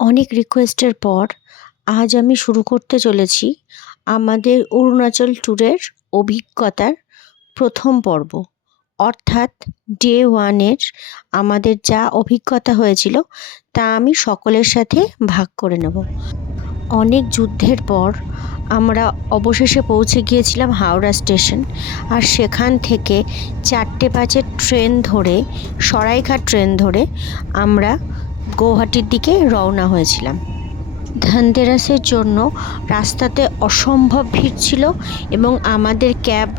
অনেক রিকোয়েস্টের পর আজ আমি শুরু করতে চলেছি আমাদের অরুণাচল ট্যুরের অভিজ্ঞতার প্রথম পর্ব, অর্থাৎ ডে 1-এর আমাদের যা অভিজ্ঞতা হয়েছিল তা আমি সকলের সাথে ভাগ করে নেব। অনেক যুদ্ধের পর আমরা অবশেষে পৌঁছে গিয়েছিলাম হাওড়া স্টেশন, আর সেখান থেকে 4:05 ট্রেন ধরে, সরাইঘাট ট্রেন ধরে আমরা গৌহাটির দিকে রওনা হয়েছিলাম। ধনতেরাসের জন্য রাস্তাতে অসম্ভব ভিড় ছিল এবং আমাদের ক্যাব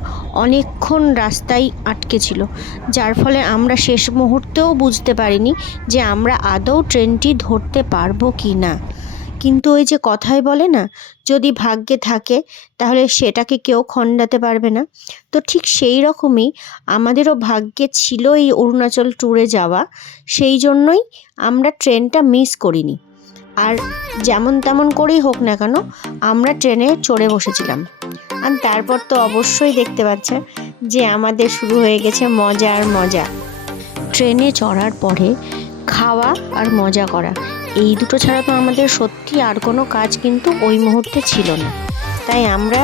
অনেকক্ষণ রাস্তায় আটকে ছিল, যার ফলে আমরা শেষ মুহূর্তেও বুঝতে পারিনি যে আমরা আদৌ ট্রেনটি ধরতে পারবো কি না। কিন্তু ওই যে কথায় বলে না, যদি ভাগ্যে থাকে তাহলে সেটাকে কেউ খণ্ডাতে পারবে না। তো ঠিক সেই রকমই আমাদেরও ভাগ্যে ছিল এই অরুণাচল ট্যুরে যাওয়া, সেই জন্যই আমরা ট্রেনটা মিস করিনি। আর যেমন তেমন করেই হোক না কেন আমরা ট্রেনে চড়ে বসেছিলাম। আর তারপর তো অবশ্যই দেখতে পাচ্ছে যে আমাদের শুরু হয়ে গেছে মজা আর মজা। ট্রেনে চড়ার পরে খাওয়া আর মজা করা, এই দুটো ছাড়া তো আমাদের সত্যি আর কোনো কাজ কিন্তু ওই মুহূর্তে ছিল না। তাই আমরা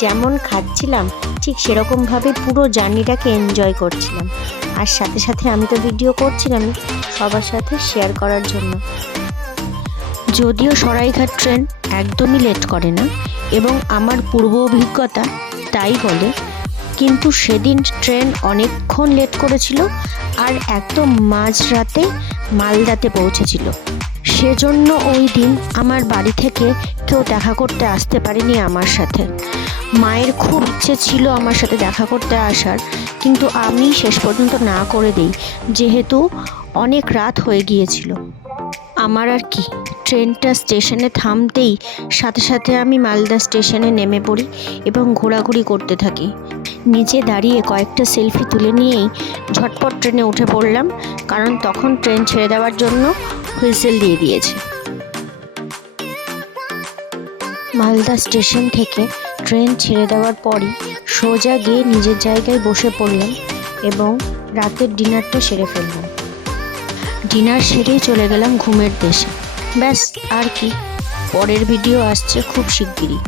যেমন খাচ্ছিলাম ঠিক সেরকমভাবে পুরো জার্নিটাকে এনজয় করছিলাম। আর সাথে সাথে আমি তো ভিডিও করছিলাম সবার সাথে শেয়ার করার জন্য। যদিও সরাইঘাট ট্রেন একদমই লেট করে না এবং আমার পূর্ব অভিজ্ঞতা তাই বলে, কিন্তু সেদিন ট্রেন অনেকক্ষণ লেট করেছিল আর একদম মাঝরাতে মালদাতে পৌঁছেছিল। সেজন্য ওই দিন আমার বাড়ি থেকে কেউ দেখা করতে আসতে পারেনি আমার সাথে। মায়ের খুব ইচ্ছে ছিল আমার সাথে দেখা করতে আসার, কিন্তু আমি শেষ পর্যন্ত না করে দিই, যেহেতু অনেক রাত হয়ে গিয়েছিল। আমার আর কি, ট্রেনটা স্টেশনে থামতেই সাথে সাথে আমি মালদা স্টেশনে নেমে পড়ি এবং ঘোরাঘুরি করতে থাকি। নিচে দাঁড়িয়ে কয়েকটা সেলফি তুলে নিয়েই ঝটপট ট্রেনে উঠে পড়লাম, কারণ তখন ট্রেন ছেড়ে দেওয়ার জন্য হুইসেল দিয়ে দিয়েছে। মালদা স্টেশন থেকে ট্রেন ছেড়ে দেওয়ার পরই সোজা গিয়ে নিজের জায়গায় বসে পড়লাম এবং রাতের ডিনারটা সেরে ফেললাম। ডিনার সেরেই চলে গেলাম ঘুমের দেশে। ব্যাস, আর কি, পরের ভিডিও আসছে খুব শিগগিরই।